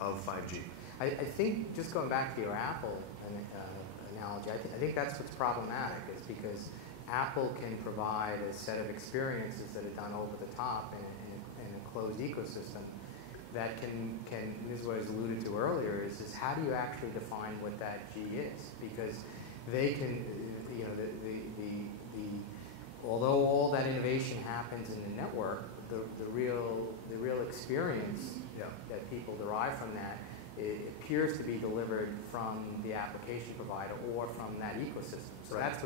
of 5G? I think, just going back to your Apple analogy, I think that's what's problematic, is because Apple can provide a set of experiences that are done over the top in a closed ecosystem that can this is what I was alluded to earlier, is how do you actually define what that G is? Because they can, you know, although all that innovation happens in the network, the real experience that people derive from that, it appears to be delivered from the application provider or from that ecosystem. So that's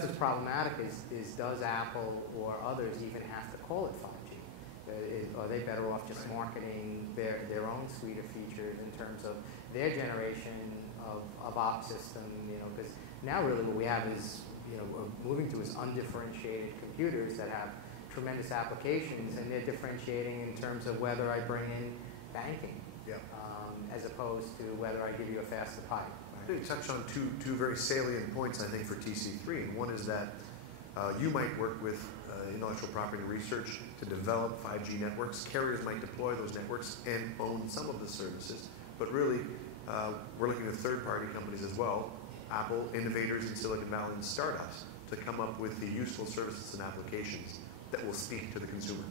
what's problematic, is does Apple or others even have to call it 5G? Are they better off just marketing their own suite of features in terms of their generation of op system? You know, because now really what we have is, you know, we're moving to is undifferentiated computers that have tremendous applications, and they're differentiating in terms of whether I bring in banking, as opposed to whether I give you a faster pipe. Right? You touched on two very salient points, I think, for TC3. And one is that you might work with intellectual property research to develop 5G networks. Carriers might deploy those networks and own some of the services. But really, we're looking at third-party companies as well, Apple, innovators in Silicon Valley, and startups, to come up with the useful services and applications that will speak to the consumer.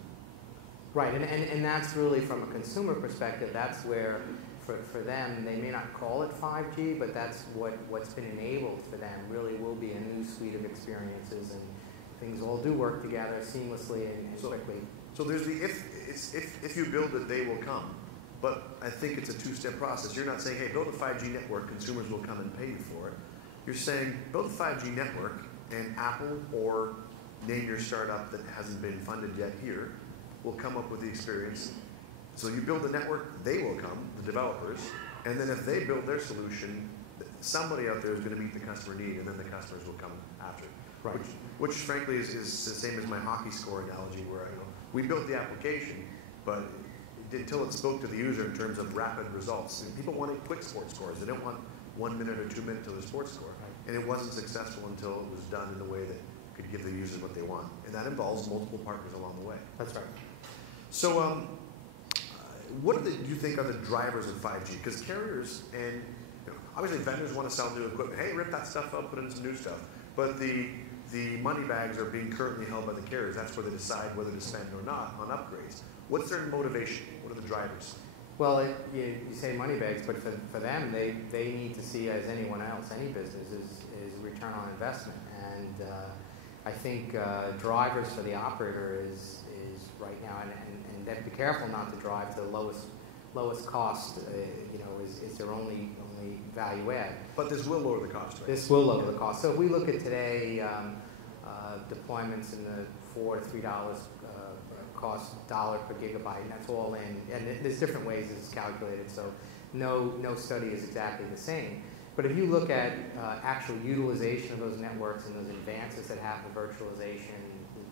Right, and that's really, from a consumer perspective, that's where, for them, they may not call it 5G, but that's what's been enabled for them really will be a new suite of experiences, and things all do work together seamlessly and quickly. So there's the if you build it, they will come. But I think it's a two-step process. You're not saying, hey, build a 5G network, consumers will come and pay you for it. You're saying, build a 5G network, and Apple, or name your startup that hasn't been funded yet here, will come up with the experience. So you build the network, they will come, the developers, and then if they build their solution, somebody out there is going to meet the customer need, and then the customers will come after. Right. Which frankly is the same as my hockey score analogy, where we built the application, but until it spoke to the user in terms of rapid results. People wanted quick sports scores. They don't want 1 minute or 2 minutes to the sports score. Right. And it wasn't successful until it was done in a way that could give the users what they want. And that involves multiple partners along the way. That's right. So what do you think are the drivers of 5G? Because carriers and obviously vendors want to sell new equipment. Hey, rip that stuff up, put in some new stuff. But the money bags are being currently held by the carriers. That's where they decide whether to spend or not on upgrades. What's their motivation? What are the drivers? Well, you say money bags, but for them, they need to see, as anyone else, any business, is return on investment. And I think drivers for the operator is right now, and they have to be careful not to drive the lowest cost. Is their only value add. But this will lower the cost, right? This will lower the cost. So if we look at today, deployments in the $4 to $3 cost dollar per gigabyte, and that's all in. And there's different ways it's calculated, so no study is exactly the same. But if you look at actual utilization of those networks and those advances that happen, virtualization,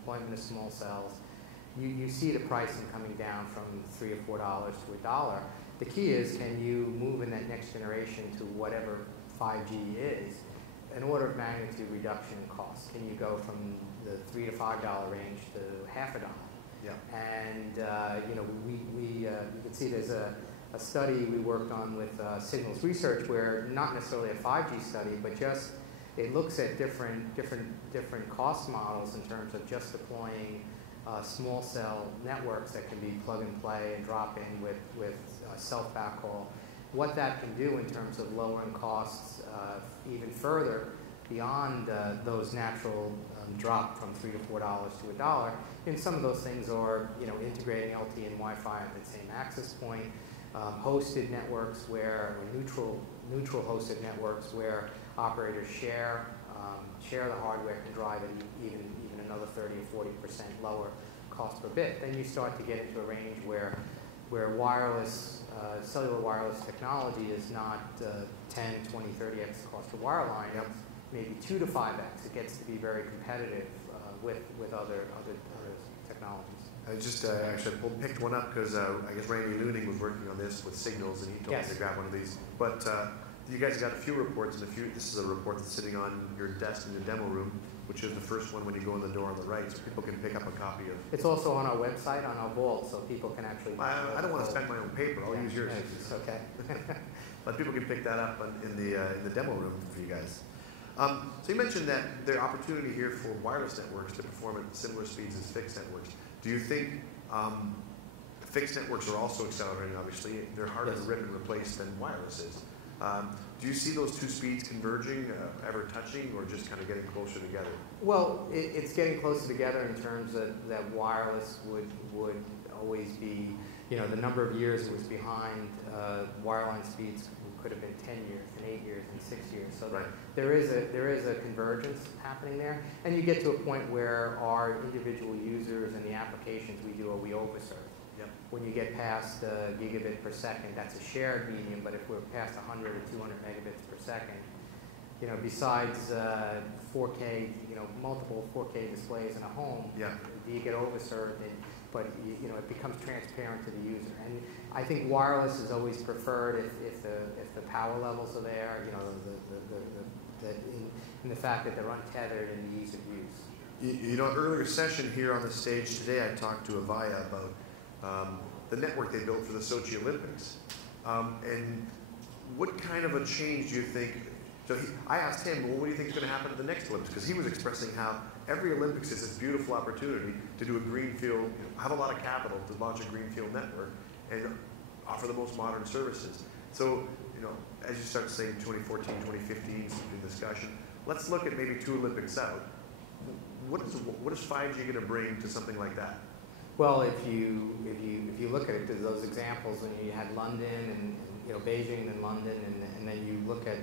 deployment of small cells, you see the pricing coming down from $3 or $4 to $1. The key is, can you move in that next generation to whatever 5G is, an order of magnitude reduction in cost? Can you go from the $3 to $5 range to half a dollar? Yeah. And you can see there's a study we worked on with Signals Research, where not necessarily a 5G study, but just it looks at different cost models in terms of just deploying small cell networks that can be plug and play and drop in with self backhaul. What that can do in terms of lowering costs even further beyond those natural drop from $3 to $4 to $1. And some of those things are, integrating LTE and Wi-Fi at the same access point, hosted networks where, or neutral hosted networks where operators share the hardware, can drive it even another 30 or 40% lower cost per bit. Then you start to get into a range where wireless, cellular wireless technology is not 10, 20, 30x cost of wireline. Yep. Maybe 2 to 5x. It gets to be very competitive with other technologies. I just actually picked one up because I guess Randy Looning was working on this with Signals, and he told me to grab one of these. But you guys got a few reports, and this is a report that's sitting on your desk in the demo room. which is the first one when you go in the door on the right, so people can pick up a copy of. It's also on our website, on our vault, so people can actually. I don't want to spend my own paper. I'll use yours. It's okay. But people can pick that up in the demo room for you guys. So you mentioned that there's opportunity here for wireless networks to perform at similar speeds as fixed networks. Do you think fixed networks are also accelerating? Obviously, they're harder to rip and replace than wireless is. Do you see those two speeds converging, ever touching, or just kind of getting closer together? Well, it's getting closer together in terms of that wireless would always be, the number of years it was behind wireline speeds could have been 10 years, and 8 years, and 6 years. So right. there is a convergence happening there, and you get to a point where our individual users and the applications we do, we overserve. Yep. When you get past gigabit per second, that's a shared medium, but if we're past 100 or 200 megabits per second, besides 4K, multiple 4K displays in a home, you get overserved, but it becomes transparent to the user. And I think wireless is always preferred if the power levels are there, in the fact that they're untethered and the ease of use. Earlier session here on the stage today, I talked to Avaya about the network they built for the Sochi Olympics. And what kind of a change do you think? So I asked him, well, what do you think is going to happen at the next Olympics? Because he was expressing how every Olympics is this beautiful opportunity to do a greenfield, have a lot of capital to launch a greenfield network and offer the most modern services. So, as you start saying 2014, 2015 in discussion, let's look at maybe 2 Olympics out. What is 5G going to bring to something like that? Well, if you look at it, those examples, when you had London and Beijing and London, and then you look at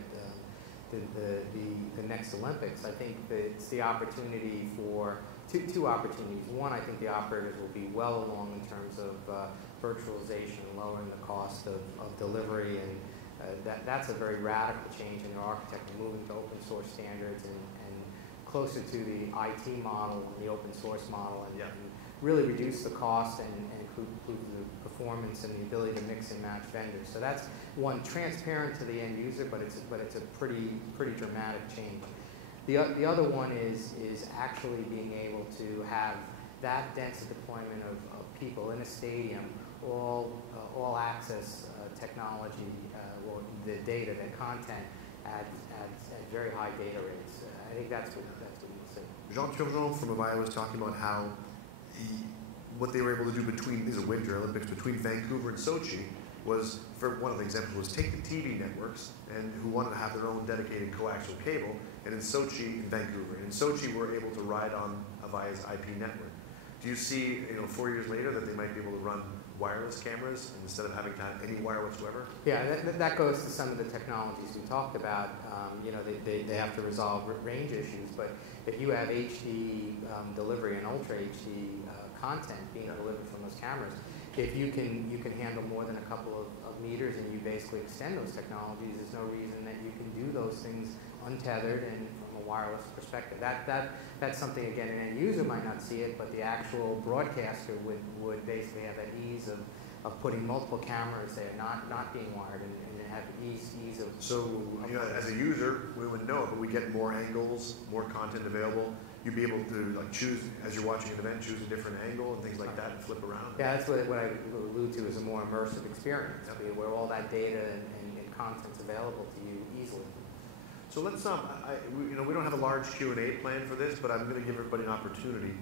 the next Olympics, I think that it's the opportunity for two opportunities. One, I think the operators will be well along in terms of virtualization and lowering the cost of delivery, and that's a very radical change in their architecture, moving to open source standards and closer to the IT model and the open source model, and really reduce the cost and improve the performance and the ability to mix and match vendors. So that's one, transparent to the end user, but it's a pretty dramatic change. The other one is actually being able to have that dense deployment of people in a stadium, all access technology, or the data, the content at very high data rates. I think that's what you'll see. Jean Turgeon from Avaya was talking about how what they were able to do between these Winter Olympics, between Vancouver and Sochi, was, for one of the examples, was take the TV networks and who wanted to have their own dedicated coaxial cable, and in Sochi and Vancouver. And in Sochi, we're able to ride on Avaya's IP network. Do you see, 4 years later, that they might be able to run wireless cameras instead of having to have any wire whatsoever? Yeah, that goes to some of the technologies we talked about. They have to resolve range issues, but if you have HD delivery and ultra HD content being delivered from those cameras, if you can handle more than a couple of meters and you basically extend those technologies, there's no reason that you can do those things untethered and from a wireless perspective. That's something, again, an end user might not see it, but the actual broadcaster would basically have that ease of putting multiple cameras there, not being wired, and have ease of. So, as a user, we would know, but we get more angles, more content available. You'd be able to choose, as you're watching an event, choose a different angle and things like that and flip around. Yeah, that's what I allude to as a more immersive experience, where all that data and content's available to you easily. So let's, we don't have a large Q&A plan for this, but I'm going to give everybody an opportunity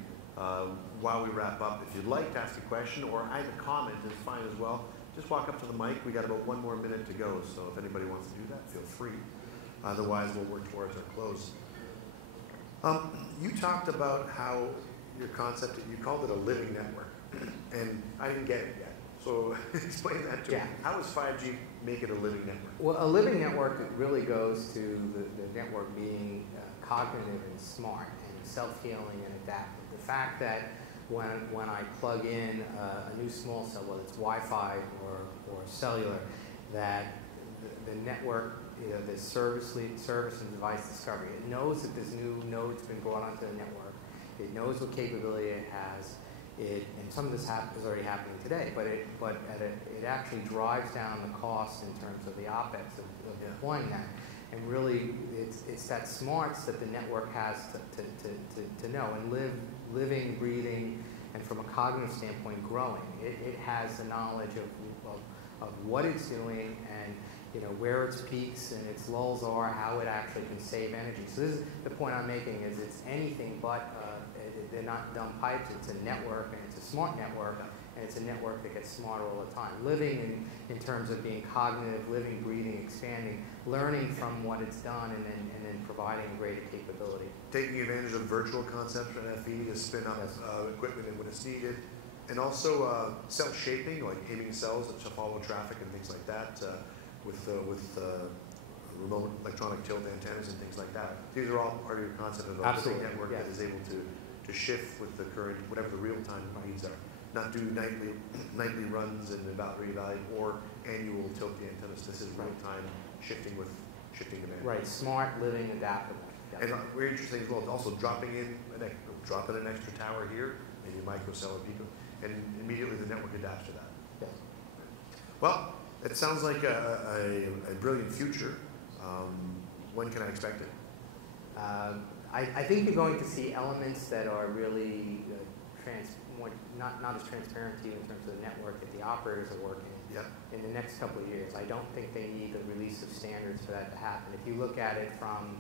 while we wrap up. If you'd like to ask a question or add a comment, is fine as well. Just walk up to the mic. We got about 1 more minute to go, so if anybody wants to do that, feel free. Otherwise, we'll work towards our close. You talked about how your concept, you called it a living network, and I didn't get it yet. So explain that to me. How does 5G make it a living network? Well, a living network really goes to the network being cognitive and smart and self-healing and adaptive. The fact that when I plug in a new small cell, whether it's Wi-Fi or cellular, that the network, the service and device discovery, it knows that this new node's been brought onto the network. It knows what capability it has. And some of this is already happening today, but it actually drives down the cost in terms of the OpEx of deploying that. And really, it's that smarts that the network has to know and living, breathing, and from a cognitive standpoint, growing. It has the knowledge of what it's doing and where its peaks and its lulls are, how it actually can save energy. So this is the point I'm making, is it's anything but, they're not dumb pipes, it's a network, and it's a smart network, and it's a network that gets smarter all the time. Living in terms of being cognitive, living, breathing, expanding, learning from what it's done, and then providing greater capability. Taking advantage of virtual concepts from FE to spin up equipment when it's needed. And also cell shaping, like aiming cells to follow traffic and things like that, with remote electronic tilt antennas and things like that. These are all part of your concept of a big network that is able to shift with the current, whatever the real-time needs are. Not do nightly runs and reevaluate or annual tilt the antennas. This is real-time shifting with shifting demand. Right, smart, living, adaptable. Yep. And very interesting as well, it's also dropping in an extra tower here, maybe a microcell or pico, and immediately the network adapts to that. Yes. Well, it sounds like a brilliant future. When can I expect it? I think you're going to see elements that are really not as transparent to you in terms of the network that the operators are working in the next couple of years. I don't think they need the release of standards for that to happen. If you look at it from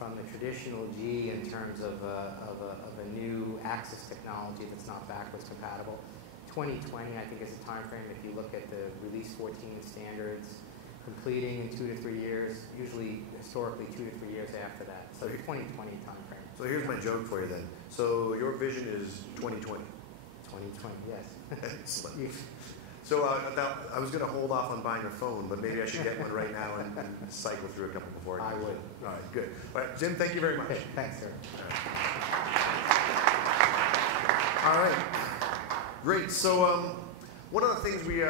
the traditional G in terms of a new access technology that's not backwards compatible, 2020 I think is a time frame. If you look at the release 14 standards, completing in 2 to 3 years, usually historically 2 to 3 years after that. So the 2020 time frame. So here's my joke for you then. So your vision is 2020. 2020, yes. Excellent. So now, I was going to hold off on buying a phone, but maybe I should get one right now and cycle through a couple before. I would. All right, good. All right, Jim, thank you very much. Okay, thanks, sir. All right. Great. So one of the things we